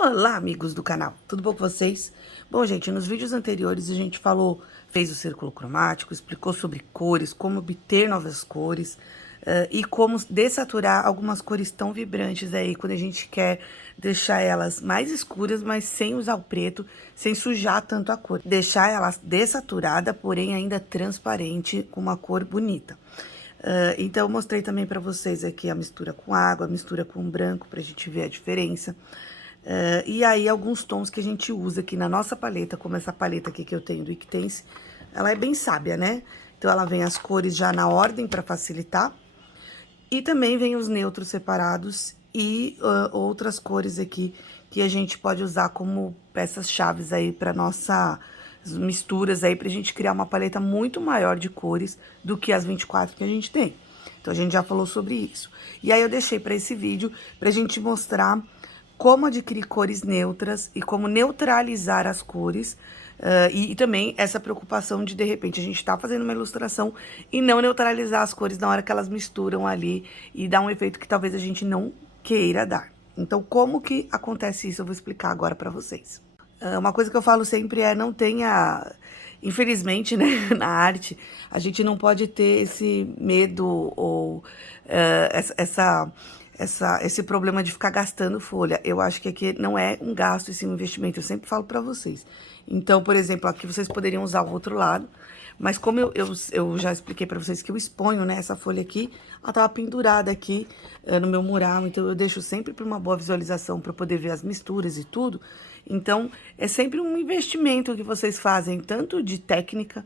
Olá, amigos do canal, tudo bom com vocês? Bom, gente, nos vídeos anteriores a gente fez o círculo cromático, explicou sobre cores, como obter novas cores e como dessaturar algumas cores tão vibrantes aí, quando a gente quer deixar elas mais escuras, mas sem usar o preto, sem sujar tanto a cor. Deixar ela dessaturada, porém ainda transparente, com uma cor bonita. Então, eu mostrei também para vocês aqui a mistura com água, a mistura com branco, pra gente ver a diferença. E aí, alguns tons que a gente usa aqui na nossa paleta, como essa paleta aqui que eu tenho do Iquitense, ela é bem sábia, né? Então, ela vem as cores já na ordem para facilitar. E também vem os neutros separados e outras cores aqui que a gente pode usar como peças-chaves aí para nossa misturas aí, pra gente criar uma paleta muito maior de cores do que as 24 que a gente tem. Então, a gente já falou sobre isso. E aí, eu deixei para esse vídeo pra gente mostrar como adquirir cores neutras e como neutralizar as cores. E também essa preocupação de repente, a gente tá fazendo uma ilustração e não neutralizar as cores na hora que elas misturam ali e dá um efeito que talvez a gente não queira dar. Então, como que acontece isso? Eu vou explicar agora pra vocês. Uma coisa que eu falo sempre é, não tenha... Infelizmente, né, na arte, a gente não pode ter esse medo ou esse problema de ficar gastando folha. Eu acho que aqui não é um gasto, esse investimento. Eu sempre falo pra vocês. Então, por exemplo, aqui vocês poderiam usar o outro lado, mas como eu já expliquei pra vocês que eu exponho, né, essa folha aqui, ela tava pendurada aqui no meu mural, então eu deixo sempre pra uma boa visualização, pra poder ver as misturas e tudo. Então, é sempre um investimento que vocês fazem, tanto de técnica,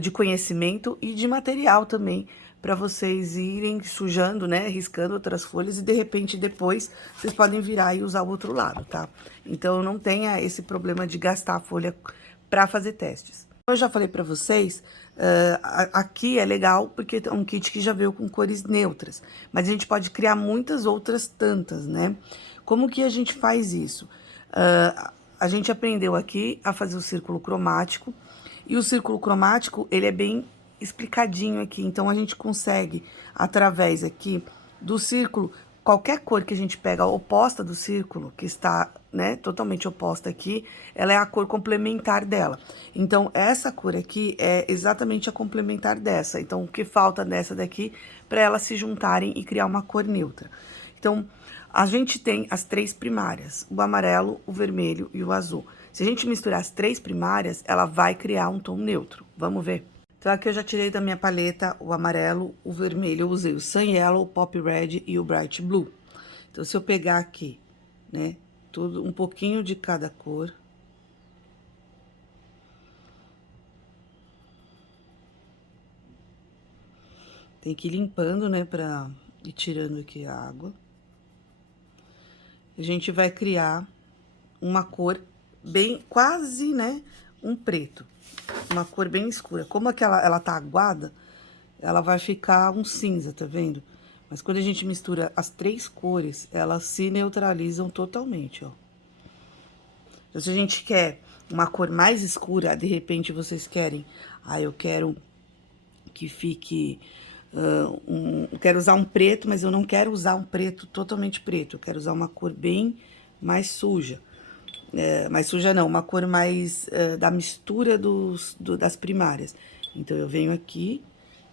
de conhecimento e de material também, para vocês irem sujando, né, riscando outras folhas e de repente depois vocês podem virar e usar o outro lado, tá? Então, não tenha esse problema de gastar a folha para fazer testes. Eu já falei para vocês, aqui é legal porque é um kit que já veio com cores neutras, mas a gente pode criar muitas outras tantas, né? Como que a gente faz isso? A gente aprendeu aqui a fazer o círculo cromático, e o círculo cromático, ele é bem explicadinho aqui, então a gente consegue, através aqui do círculo, qualquer cor que a gente pega a oposta do círculo, que está, né, totalmente oposta aqui, ela é a cor complementar dela. Então, essa cor aqui é exatamente a complementar dessa. Então, o que falta dessa daqui para elas se juntarem e criar uma cor neutra. Então, a gente tem as três primárias, o amarelo, o vermelho e o azul. Se a gente misturar as três primárias, ela vai criar um tom neutro. Vamos ver? Então, aqui eu já tirei da minha paleta o amarelo, o vermelho, eu usei o Sun Yellow, o Pop Red e o Bright Blue. Então, se eu pegar aqui, né, tudo, um pouquinho de cada cor. Tem que ir limpando, né, pra ir tirando aqui a água. A gente vai criar uma cor bem, quase, né, um preto. Uma cor bem escura. Como ela tá aguada, ela vai ficar um cinza, tá vendo? Mas quando a gente mistura as três cores, elas se neutralizam totalmente, ó. Então, se a gente quer uma cor mais escura, de repente vocês querem... eu quero que fique... eu quero usar um preto, mas eu não quero usar um preto totalmente preto. Eu quero usar uma cor bem mais suja. Mais suja não, uma cor mais da mistura das primárias. Então, eu venho aqui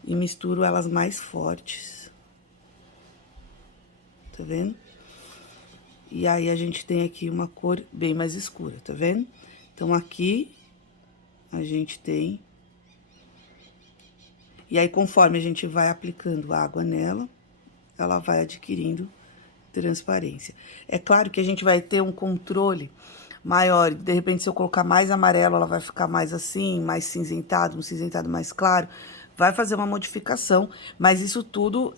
e misturo elas mais fortes. Tá vendo? E aí, a gente tem aqui uma cor bem mais escura, tá vendo? Então, aqui, a gente tem... E aí, conforme a gente vai aplicando água nela, ela vai adquirindo transparência. É claro que a gente vai ter um controle maior. De repente, se eu colocar mais amarelo, ela vai ficar mais assim, mais cinzentado, um cinzentado mais claro. Vai fazer uma modificação, mas isso tudo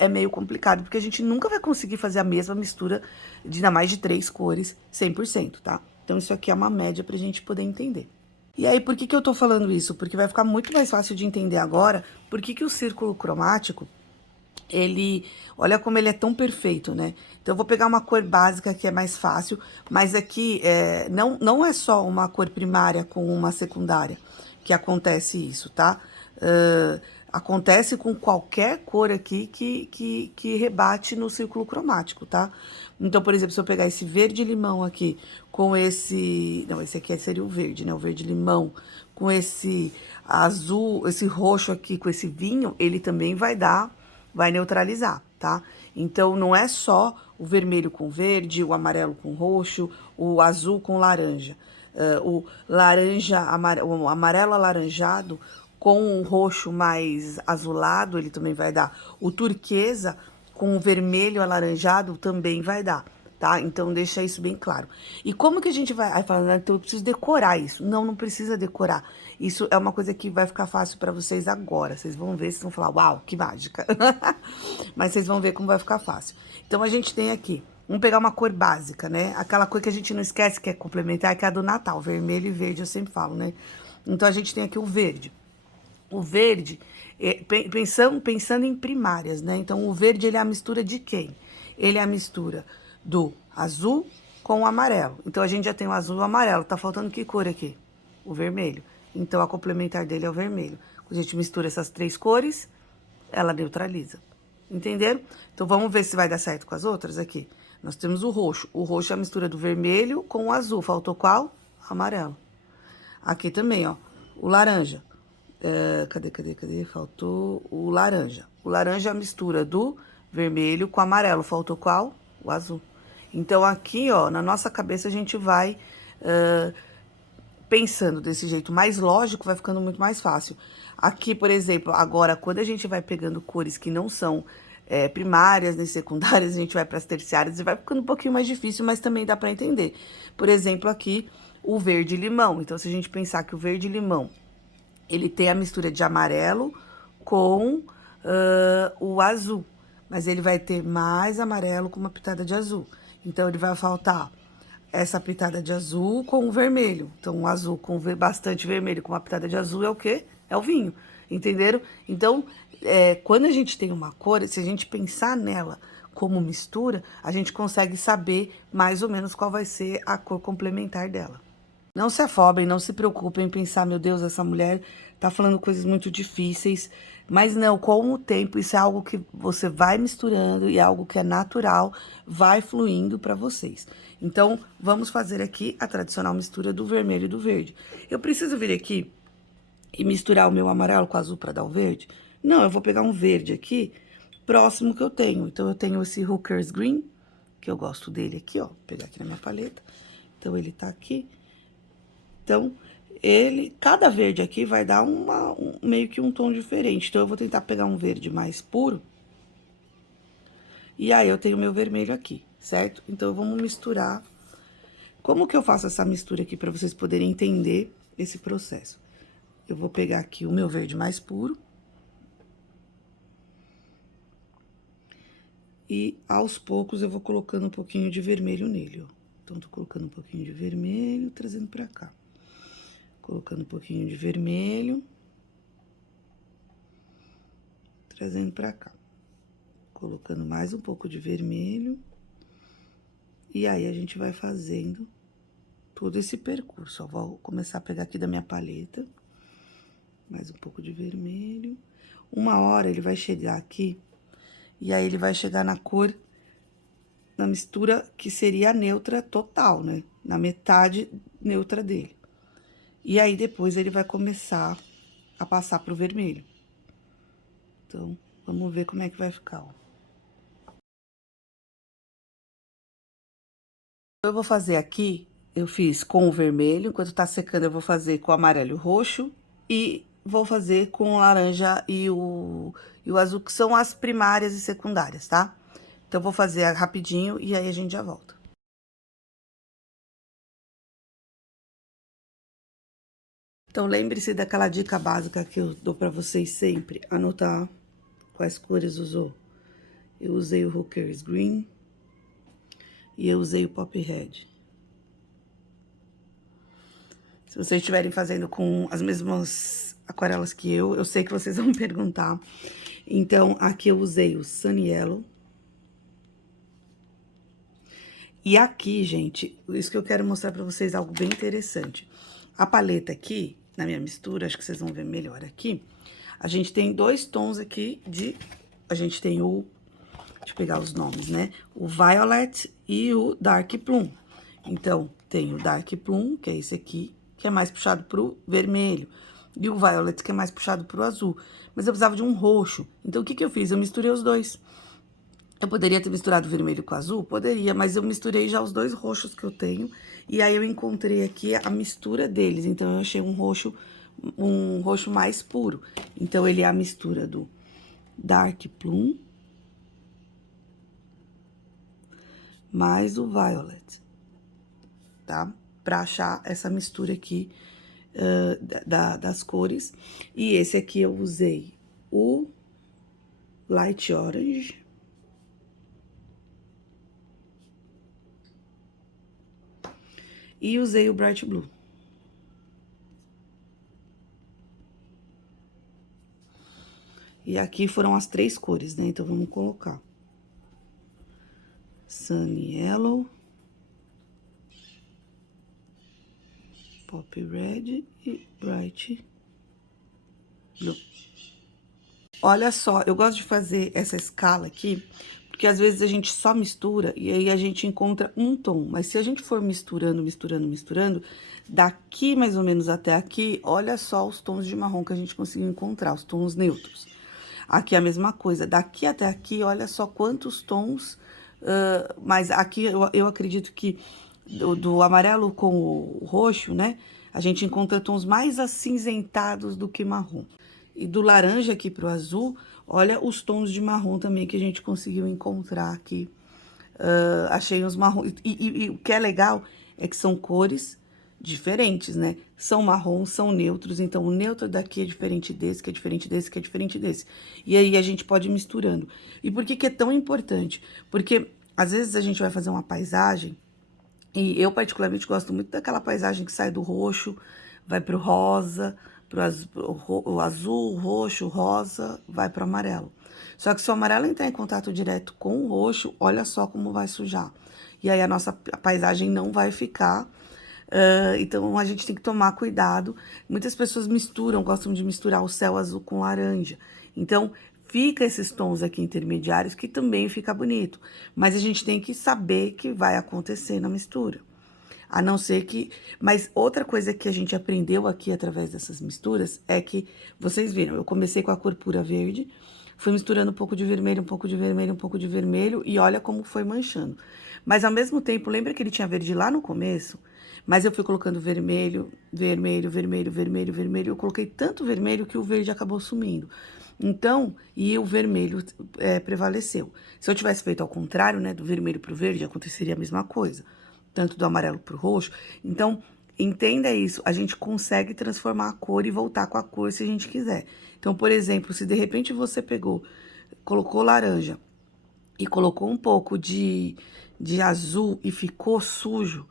é meio complicado, porque a gente nunca vai conseguir fazer a mesma mistura de ainda mais de 3 cores 100%, tá? Então, isso aqui é uma média pra gente poder entender. E aí, por que que eu tô falando isso? Porque vai ficar muito mais fácil de entender agora por que que o círculo cromático, olha como ele é tão perfeito, né? Então, eu vou pegar uma cor básica que é mais fácil, mas aqui não é só uma cor primária com uma secundária que acontece isso, tá? Acontece com qualquer cor aqui que rebate no círculo cromático, tá? Então, por exemplo, se eu pegar esse verde-limão aqui com esse... Não, esse aqui seria o verde, né? O verde-limão com esse azul, esse roxo aqui com esse vinho, ele também vai neutralizar, tá? Então, não é só o vermelho com verde, o amarelo com roxo, o azul com laranja. O o amarelo alaranjado com o roxo mais azulado, ele também vai dar. O turquesa com o vermelho alaranjado também vai dar, tá? Então, deixa isso bem claro. E como que a gente vai... Aí fala, então eu preciso decorar isso. Não, não precisa decorar. Isso é uma coisa que vai ficar fácil pra vocês agora. Vocês vão ver, vocês vão falar, uau, que mágica. Mas vocês vão ver como vai ficar fácil. Então, a gente tem aqui, vamos pegar uma cor básica, né? Aquela cor que a gente não esquece, que é complementar, que é a do Natal. Vermelho e verde, eu sempre falo, né? Então, a gente tem aqui o verde. O verde, pensando em primárias, né? Então, o verde, ele é a mistura de quem? Ele é a mistura do azul com o amarelo. Então, a gente já tem o azul e o amarelo. Tá faltando que cor aqui? O vermelho. Então, a complementar dele é o vermelho. Quando a gente mistura essas três cores, ela neutraliza. Entenderam? Então, vamos ver se vai dar certo com as outras aqui. Nós temos o roxo. O roxo é a mistura do vermelho com o azul. Faltou qual? Amarelo. Aqui também, ó. O laranja. Cadê? Faltou o laranja. O laranja é a mistura do vermelho com amarelo. Faltou qual? O azul. Então, aqui, ó, na nossa cabeça, a gente vai pensando desse jeito mais lógico, vai ficando muito mais fácil. Aqui, por exemplo, agora, quando a gente vai pegando cores que não são primárias nem secundárias, a gente vai para as terciárias e vai ficando um pouquinho mais difícil, mas também dá para entender. Por exemplo, aqui, o verde-limão. Então, se a gente pensar que o verde-limão ele tem a mistura de amarelo com o azul. Mas ele vai ter mais amarelo com uma pitada de azul. Então, ele vai faltar essa pitada de azul com o vermelho. Então, o azul com bastante vermelho com uma pitada de azul é o quê? É o vinho. Entenderam? Então, quando a gente tem uma cor, se a gente pensar nela como mistura, a gente consegue saber mais ou menos qual vai ser a cor complementar dela. Não se afobem, não se preocupem em pensar, meu Deus, essa mulher tá falando coisas muito difíceis. Mas não, com o tempo, isso é algo que você vai misturando e é algo que é natural, vai fluindo para vocês. Então, vamos fazer aqui a tradicional mistura do vermelho e do verde. Eu preciso vir aqui e misturar o meu amarelo com o azul para dar o verde? Não, eu vou pegar um verde aqui, próximo que eu tenho. Então, eu tenho esse Hooker's Green, que eu gosto dele aqui, ó. Vou pegar aqui na minha paleta. Então, ele tá aqui. Então, cada verde aqui vai dar meio que um tom diferente. Então, eu vou tentar pegar um verde mais puro. E aí, eu tenho meu vermelho aqui, certo? Então, vamos misturar. Como que eu faço essa mistura aqui para vocês poderem entender esse processo? Eu vou pegar aqui o meu verde mais puro. E, aos poucos, eu vou colocando um pouquinho de vermelho nele, ó. Então, tô colocando um pouquinho de vermelho, trazendo pra cá. Colocando um pouquinho de vermelho. Trazendo pra cá. Colocando mais um pouco de vermelho. E aí, a gente vai fazendo todo esse percurso, ó. Vou começar a pegar aqui da minha paleta. Mais um pouco de vermelho. Uma hora, ele vai chegar aqui. E aí, ele vai chegar na cor, na mistura que seria a neutra total, né? Na metade neutra dele. E aí, depois, ele vai começar a passar pro vermelho. Então, vamos ver como é que vai ficar, ó. Eu vou fazer aqui, eu fiz com o vermelho, enquanto tá secando eu vou fazer com o amarelo e o roxo. E vou fazer com o laranja e o azul, que são as primárias e secundárias, tá? Então, vou fazer rapidinho e aí a gente já volta. Então, lembre-se daquela dica básica que eu dou pra vocês sempre, anotar quais cores usou. Eu usei o Hooker's Green e eu usei o Pop Red. Se vocês estiverem fazendo com as mesmas aquarelas que eu sei que vocês vão perguntar. Então, aqui eu usei o Sunny Yellow. E aqui, gente, isso que eu quero mostrar pra vocês, algo bem interessante. A paleta aqui, na minha mistura, acho que vocês vão ver melhor aqui, a gente tem dois tons aqui a gente tem o, deixa eu pegar os nomes, né? O Violet e o Dark Plum. Então, tem o Dark Plum, que é esse aqui, que é mais puxado pro vermelho, e o Violet, que é mais puxado pro azul. Mas eu precisava de um roxo. Então, o que que eu fiz? Eu misturei os dois. Eu poderia ter misturado o vermelho com o azul? Poderia, mas eu misturei já os dois roxos que eu tenho. E aí, eu encontrei aqui a mistura deles. Então, eu achei um roxo mais puro. Então, ele é a mistura do Dark Plum mais o Violet, tá? Pra achar essa mistura aqui das cores. E esse aqui eu usei o Light Orange. E usei o Bright Blue. E aqui foram as 3 cores, né? Então, vamos colocar Sunny Yellow, Pop Red e Bright Blue. Olha só, eu gosto de fazer essa escala aqui, porque às vezes a gente só mistura e aí a gente encontra um tom. Mas se a gente for misturando, misturando, misturando, daqui mais ou menos até aqui, olha só os tons de marrom que a gente conseguiu encontrar, os tons neutros. Aqui é a mesma coisa, daqui até aqui, olha só quantos tons, mas aqui eu acredito que do amarelo com o roxo, né, a gente encontra tons mais acinzentados do que marrom. E do laranja aqui pro azul, olha os tons de marrom também que a gente conseguiu encontrar aqui. Achei os marrons, e o que é legal é que são cores diferentes, né? São marrons, são neutros, então o neutro daqui é diferente desse, que é diferente desse, que é diferente desse. E aí a gente pode ir misturando. E por que que é tão importante? Porque às vezes a gente vai fazer uma paisagem, e eu particularmente gosto muito daquela paisagem que sai do roxo, vai pro rosa, o azul, roxo, rosa, vai pro amarelo. Só que se o amarelo entrar em contato direto com o roxo, olha só como vai sujar. E aí a nossa paisagem não vai ficar. Então, a gente tem que tomar cuidado. Muitas pessoas misturam, gostam de misturar o céu azul com laranja. Então, fica esses tons aqui intermediários, que também fica bonito. Mas a gente tem que saber que vai acontecer na mistura. A não ser que... Mas outra coisa que a gente aprendeu aqui através dessas misturas é que, vocês viram, eu comecei com a cor pura verde, fui misturando um pouco de vermelho, um pouco de vermelho, um pouco de vermelho, e olha como foi manchando. Mas ao mesmo tempo, lembra que ele tinha verde lá no começo? Mas eu fui colocando vermelho, vermelho, vermelho, vermelho, vermelho. Eu coloquei tanto vermelho que o verde acabou sumindo. Então, e o vermelho prevaleceu. Se eu tivesse feito ao contrário, né, do vermelho pro verde, aconteceria a mesma coisa. Tanto do amarelo pro roxo. Então, entenda isso. A gente consegue transformar a cor e voltar com a cor se a gente quiser. Então, por exemplo, se de repente você colocou laranja e colocou um pouco de azul e ficou sujo,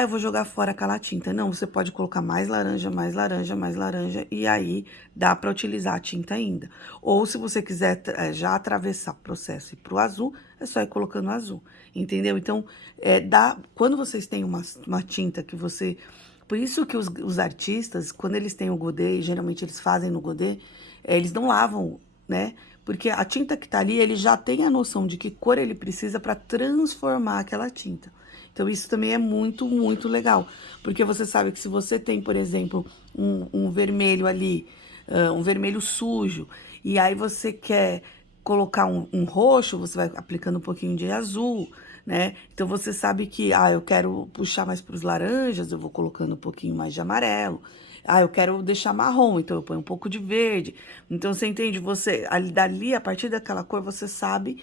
eu vou jogar fora aquela tinta. Não, você pode colocar mais laranja, mais laranja, mais laranja, e aí dá para utilizar a tinta ainda. Ou se você quiser já atravessar o processo e ir pro azul, é só ir colocando azul, entendeu? Então, quando vocês têm uma tinta que você... Por isso que os artistas, quando eles têm o godê, e geralmente eles fazem no godê, eles não lavam, né? Porque a tinta que tá ali, ele já tem a noção de que cor ele precisa para transformar aquela tinta. Então, isso também é muito, muito legal. Porque você sabe que se você tem, por exemplo, um vermelho ali, um vermelho sujo, e aí você quer colocar um roxo, você vai aplicando um pouquinho de azul, né? Então, você sabe que, eu quero puxar mais para os laranjas, eu vou colocando um pouquinho mais de amarelo. Eu quero deixar marrom, então eu ponho um pouco de verde. Então, você entende? Dali, a partir daquela cor, você sabe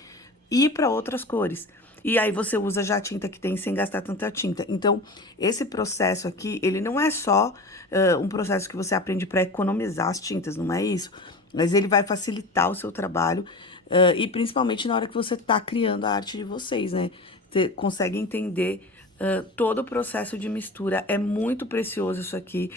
ir para outras cores. E aí você usa já a tinta que tem sem gastar tanta tinta. Então, esse processo aqui, ele não é só um processo que você aprende para economizar as tintas, não é isso. Mas ele vai facilitar o seu trabalho e principalmente na hora que você tá criando a arte de vocês, né? Você consegue entender todo o processo de mistura. É muito precioso isso aqui.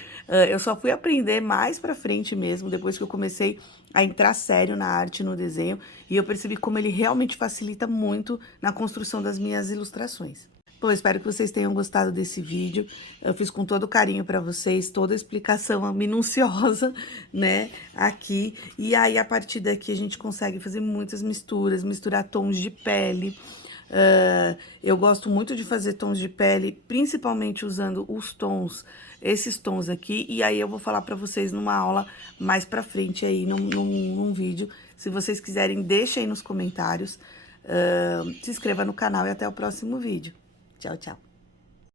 Eu só fui aprender mais pra frente mesmo, depois que eu comecei a entrar sério na arte, no desenho, e eu percebi como ele realmente facilita muito na construção das minhas ilustrações. Bom, espero que vocês tenham gostado desse vídeo. Eu fiz com todo carinho pra vocês, toda a explicação minuciosa, né, aqui. E aí, a partir daqui, a gente consegue fazer muitas misturas, misturar tons de pele, Eu gosto muito de fazer tons de pele, principalmente usando os tons, esses tons aqui. E aí eu vou falar pra vocês numa aula mais pra frente aí, num vídeo. Se vocês quiserem, deixa aí nos comentários. Se inscreva no canal e até o próximo vídeo. Tchau, tchau.